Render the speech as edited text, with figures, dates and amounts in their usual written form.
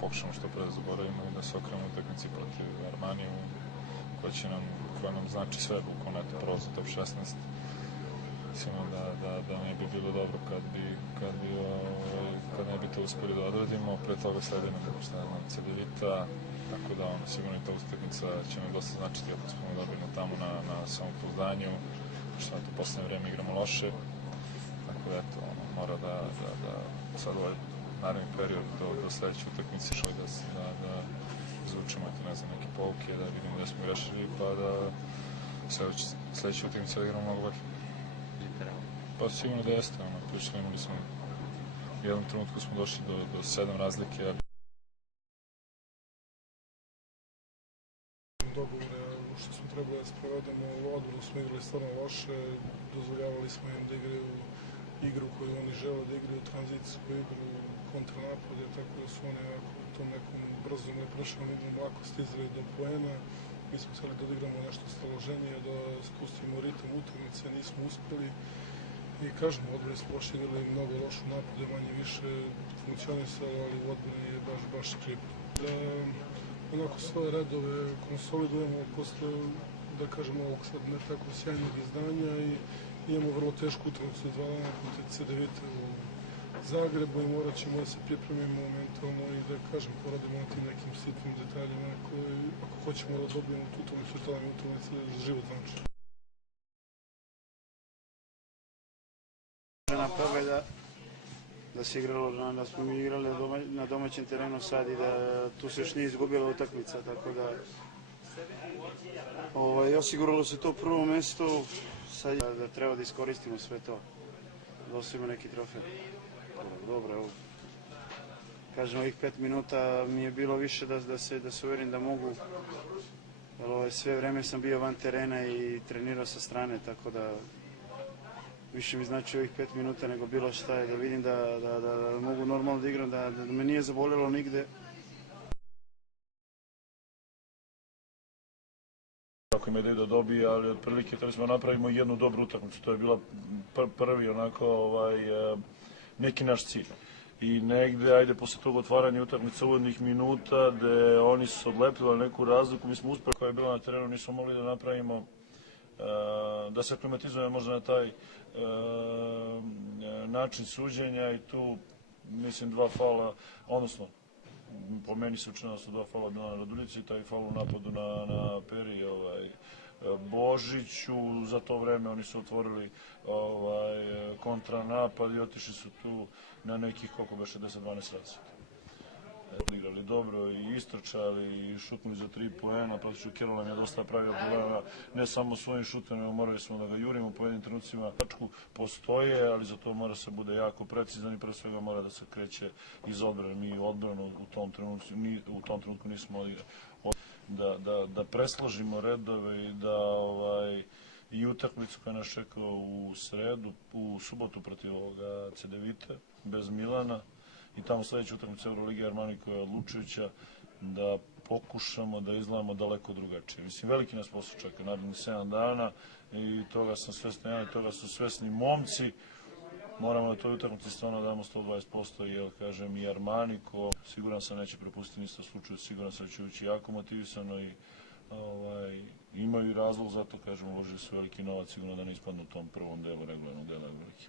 pokušamo što pre da zaboravimo i da se okrenemo utakmici protiv Armaniju, koja nam znači sve, bukvalno eto prolaz top 16. Mislimo da ne bi bilo dobro kad ne bi to uspeli da odradimo. Pre toga sledi nam Cedevita, tako da sigurno i ta utakmica će nam dosta značiti ako smo dobili tamo na samopouzdanju, što na to poslednje vreme igramo loše. Tako da eto, mora da sad ovaj naredni period do sledeće utakmice da izvučemo neke pouke, da vidimo gde smo grešili, pa da sledeće utakmice da igramo mnogo bolje. Pa sigurno da jeste, prilično imali smo, u jednom trenutku smo došli do 7 razlike. Dogovore što smo trebali da sprovedemo, u odbranu smo igrali stvarno loše, dozvoljavali smo im da igraju igru koju oni žele da igraju, tranzicijsku igru, kontranapade, tako da su oni u tom nekom brzom, neprošlom igrom lako stizali do poena. Mi smo hteli da odigramo nešto staloženije, da spustimo ritam utakmice, nismo uspeli. I kažemo, u odbrani smo loše igrali, mnogo lošu napade, manje više funkcionisalo, ali u odbrani je baš škripo. Da onako svoje redove konsolidujemo posle, da kažemo, ovog sad ne tako sjajnog izdanja i imamo vrlo tešku utakmicu od Valana protiv Cedevite u Zagrebu i morat ćemo da se pripremimo mentalno i da kažem, poradimo na tim nekim sitnim detaljima koji, ako hoćemo da dobijemo tu utakmicu, to nam je utakmica za život znači. Pobjeda, da se igralo, da smo mi igrali na domaćem terenu sad i da tu se još nije izgubila utakmica, tako da osiguralo se to prvo mesto, sad da treba da iskoristimo sve to, da osvojimo neki trofej. Dobro, evo, kažem, ovih 5 minuta mi je bilo više da se uverim da mogu, jer sve vreme sam bio van terena i trenirao sa strane, tako da više mi znači ovih 5 minuta nego bilo šta je, da vidim da mogu normalno da igram, da me nije zaboljelo nigde. Ako ima ideju da dobije, ali otprilike trebali smo napravimo jednu dobru utakmicu, to je bila prvi onako neki naš cilj. I negde, ajde, posle tog otvaranja utakmica uvodnih minuta, gde oni su odlepili neku razliku, mi smo uspeli koja je bila na terenu, nismo mogli da napravimo, da se aklimatizujemo možda na taj način suđenja i tu, mislim, 2 faula, odnosno, po meni se učinilo da su 2 faula bila na Raduljici, taj faul u napadu na Peri Božiću, za to vreme oni su otvorili kontranapad i otišli su tu na nekih, koliko beše, 10-12 razlika. Igrali dobro i istrčali i šutnuli za 3 poena, praktično Kerol nam je dosta pravio problema, ne samo svojim šutom, morali smo da ga jurimo u pojedinim trenucima. Tačku postoje, ali za to mora se bude jako precizan i pre svega mora da se kreće iz odbrane. Mi u odbranu u tom trenutku nismo odigrali. Da presložimo redove i da i utakmicu koja nas čeka u subotu protiv ovoga Cedevite, bez Milana, i tamo sledeća utakmica Euroligi Armani koja je odlučujuća, da pokušamo da izgledamo daleko drugačije. Mislim, veliki nas posao čeka, narednih 7 dana i toga sam svesni ja i toga su svesni momci. Moramo na toj utakmici stvarno damo 120%, jer, kažem, i Armani, ko siguran sam neće propustiti ništa slučaju, siguran sam da će ući jako motivisano i imaju razlog za to, kažem, uložili su veliki novac, sigurno da ne ispadnu u tom prvom delu regularnog dela Euroligi.